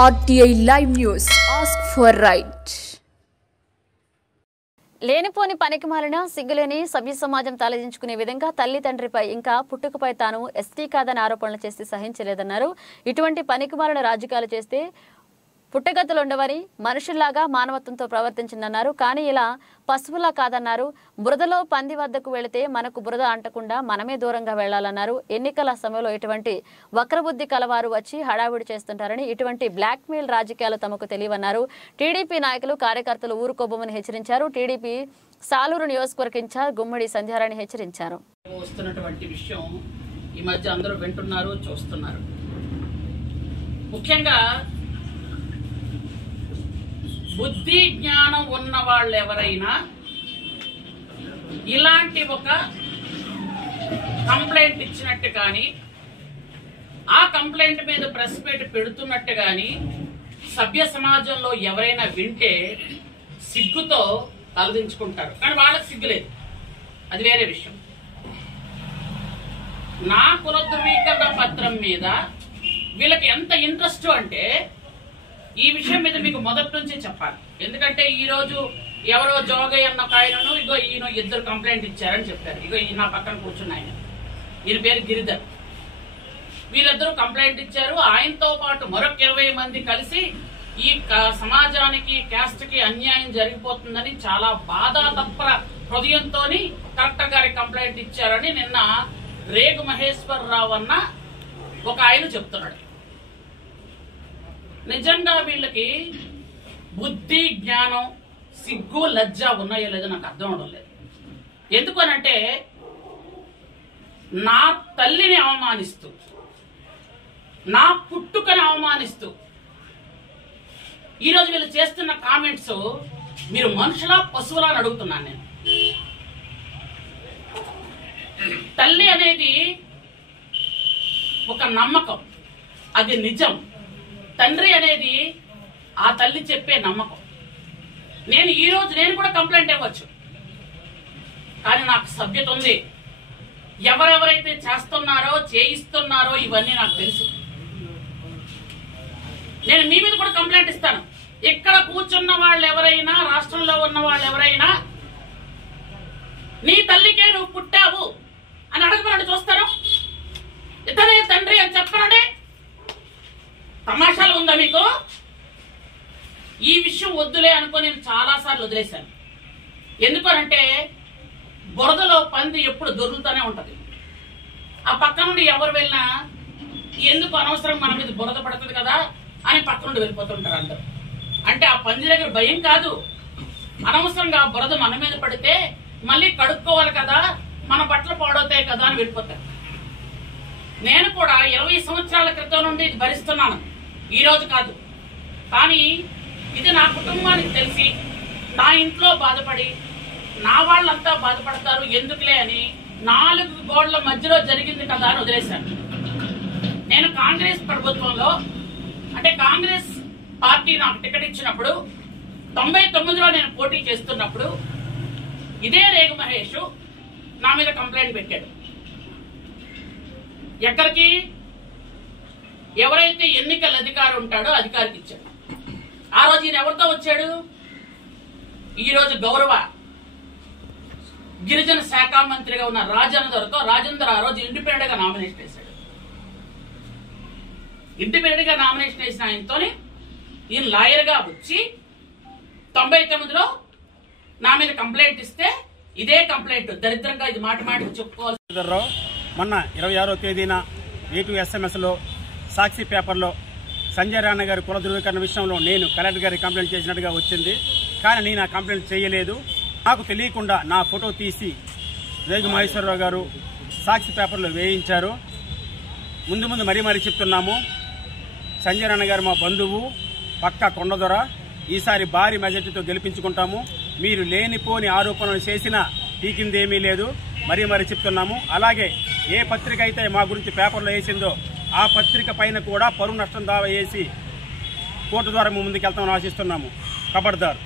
RTI Live News. Ask for right. లేనిపోని పనికిమాలిన సిగ్గులేని సభ్య సమాజం తలదించుకునే విధంగా తల్లి తండ్రిపై ఇంకా పుట్టుకపై తాను ఎస్టీ కాదని ఆరోపణలు చేసి సహించలేదన్నారు. ఇటువంటి పనికిమాలిన రాజకీయాలు చేస్తే పుట్టగతులు ఉండవని మనుషుల్లాగా మానవత్వంతో ప్రవర్తించిందన్నారు. కానీ ఇలా పశువులా కాదన్నారు. బురదలో పంది వద్దకు వెళితే మనకు బురద అంటకుండా మనమే దూరంగా వెళ్లాలన్నారు. ఎన్నికల సమయంలో ఇటువంటి వక్రబుద్ధి కలవారు వచ్చి హడావిడి చేస్తుంటారని, ఇటువంటి బ్లాక్మెయిల్ రాజకీయాలు తమకు తెలియవన్నారు. టీడీపీ నాయకులు కార్యకర్తలు ఊరుకోబోమని హెచ్చరించారు. టీడీపీ సాలూరు నియోజకవర్గ ఇన్ఛార్జ్ గుమ్మడి సంధ్యారాణి హెచ్చరించారు. వస్తున్నటువంటి విషయం ఈ మధ్య అందరూ వింటున్నారు, చూస్తున్నారు. ముఖ్యంగా బుద్ధి జ్ఞానం ఉన్న వాళ్ళు ఎవరైనా ఇలాంటి ఒక కంప్లైంట్ ఇచ్చినట్టు కానీ, ఆ కంప్లైంట్ మీద ప్రెస్ మీట్ పెడుతున్నట్టు కానీ సభ్య సమాజంలో ఎవరైనా వింటే సిగ్గుతో తలదించుకుంటారు. కానీ వాళ్ళకి సిగ్గులేదు, అది వేరే విషయం. నా కుల ధృవీకరణ పత్రం మీద వీళ్ళకి ఎంత ఇంట్రెస్ట్ అంటే ఈ విషయం మీద మీకు మొదటి నుంచే చెప్పాలి. ఎందుకంటే ఈ రోజు ఎవరో జోగయ్య అన్న ఒక ఆయనను ఇగో ఈయన ఇద్దరు కంప్లైంట్ ఇచ్చారని చెప్పారు. ఇగో ఈ నా పక్కన కూర్చున్న ఈయన పేరు గిరిధర్. వీళ్ళిద్దరూ కంప్లైంట్ ఇచ్చారు. ఆయనతో పాటు మరొక 20 మంది కలిసి ఈ సమాజానికి, క్యాస్ట్ కి అన్యాయం జరిగిపోతుందని చాలా బాధాతత్పర హృదయంతో కలెక్టర్ గారికి కంప్లైంట్ ఇచ్చారని నిన్న రేగు మహేశ్వరరావు అన్న ఒక ఆయన చెప్తున్నాడు. నిజంగా వీళ్ళకి బుద్ధి, జ్ఞానం, సిగ్గు, లజ్జ ఉన్నాయో లేదో నాకు అర్థం అవడం లేదు. ఎందుకనంటే నా తల్లిని అవమానిస్తూ, నా పుట్టుకని అవమానిస్తూ ఈరోజు వీళ్ళు చేస్తున్న కామెంట్స్ మీరు మనుషులా పశువులా అని అడుగుతున్నాను నేను. తల్లి అనేది ఒక నమ్మకం, అది నిజం. తండ్రి అనేది ఆ తల్లి చెప్పే నమ్మకం. ఈ రోజు నేను కూడా కంప్లైంట్ ఇవ్వచ్చు, కానీ నాకు సభ్యత ఉంది. ఎవరెవరైతే చేస్తున్నారో, చేయిస్తున్నారో ఇవన్నీ నాకు తెలుసు. నేను మీ మీద కూడా కంప్లైంట్ ఇస్తాను. ఇక్కడ కూర్చున్న వాళ్ళు ఎవరైనా, రాష్ట్రంలో ఉన్న వాళ్ళు ఎవరైనా నీ తల్లికే నువ్వు పుట్టావు అని అడగమని చూస్తాను. ఇతనే తండ్రి అని చెప్పనండి. తమాషాలు ఉందా మీకు? ఈ విషయం వద్దులే అనుకుని నేను చాలా సార్లు వదిలేశాను. ఎందుకనంటే బురదలో పంది ఎప్పుడు దొరుకుతూనే ఉంటది. ఆ పక్క నుండి ఎవరు వెళ్ళినా ఎందుకు అనవసరం మన మీద బురద పడుతుంది కదా అని పక్క నుండి వెళ్ళిపోతుంటారు అందరు. అంటే ఆ పంది దగ్గర భయం కాదు, అనవసరంగా బురద మన మీద పడితే మళ్ళీ కడుక్కోవాలి కదా, మన బట్టలు పాడవుతాయి కదా అని వెళ్ళిపోతారు. నేను కూడా 20 సంవత్సరాల క్రితం నుండి ఇది భరిస్తున్నాను, ఈ రోజు కాదు. కానీ ఇది నా కుటుంబానికి తెలిసి, నా ఇంట్లో బాధపడి, నా వాళ్ళంతా బాధపడతారు ఎందుకులే అని 4 గోడల మధ్యలో జరిగింది కదా అని వదిలేశాను. నేను కాంగ్రెస్ ప్రభుత్వంలో, అంటే కాంగ్రెస్ పార్టీ నాకు టికెట్ ఇచ్చినప్పుడు 99లో నేను పోటీ చేస్తున్నప్పుడు ఇదే రేగు మహేష్ నా మీద కంప్లైంట్ పెట్టాడు. ఎక్కడికి? ఎవరైతే ఎన్నికల అధికారి ఉంటాడో అధికారికి ఇచ్చాడు. ఆ రోజు ఈయన ఎవరితో వచ్చాడు? ఈ రోజు గౌరవ గిరిజన శాఖ మంత్రిగా ఉన్న రాజేందర్తో. రాజేందర్ ఆ రోజు ఇండిపెండెంట్ గా నామినేషన్ వేశాడు. ఇండిపెండెంట్ గా నామినేషన్ వేసిన ఆయనతో ఈయన లాయర్ గా వచ్చి 99లో నా మీద కంప్లైంట్ ఇస్తే ఇదే కంప్లైంట్ దరిద్రంగా ఇది మాటికి చెప్పుకోవాలి. మొన్న 26వ తేదీన A2 SMS లో, సాక్షి పేపర్లో సంజయ్ రాణా గారి కుల ధృవీకరణ విషయంలో నేను కలెక్టర్ గారికి కంప్లైంట్ చేసినట్టుగా వచ్చింది. కానీ నేను ఆ కంప్లైంట్ చేయలేదు. నాకు తెలియకుండా నా ఫోటో తీసి రేగు మహేశ్వరరావు గారు సాక్షి పేపర్లో వేయించారు. ముందు మరీ చెప్తున్నాము, సంజయ్ రాణా గారు మా బంధువు, పక్కా కొండదొర. ఈసారి భారీ మెజార్టీతో గెలిపించుకుంటాము. మీరు లేనిపోని ఆరోపణలు చేసినా పీకిందేమీ లేదు. మరీ చెప్తున్నాము. అలాగే ఏ పత్రిక అయితే మా గురించి పేపర్లో వేసిందో ఆ పత్రిక పైన కూడా పరువు నష్టం దావా వేసి కోర్టు ద్వారా ముందుకెళ్తామని ఆశిస్తున్నాము. ఖబర్దార్.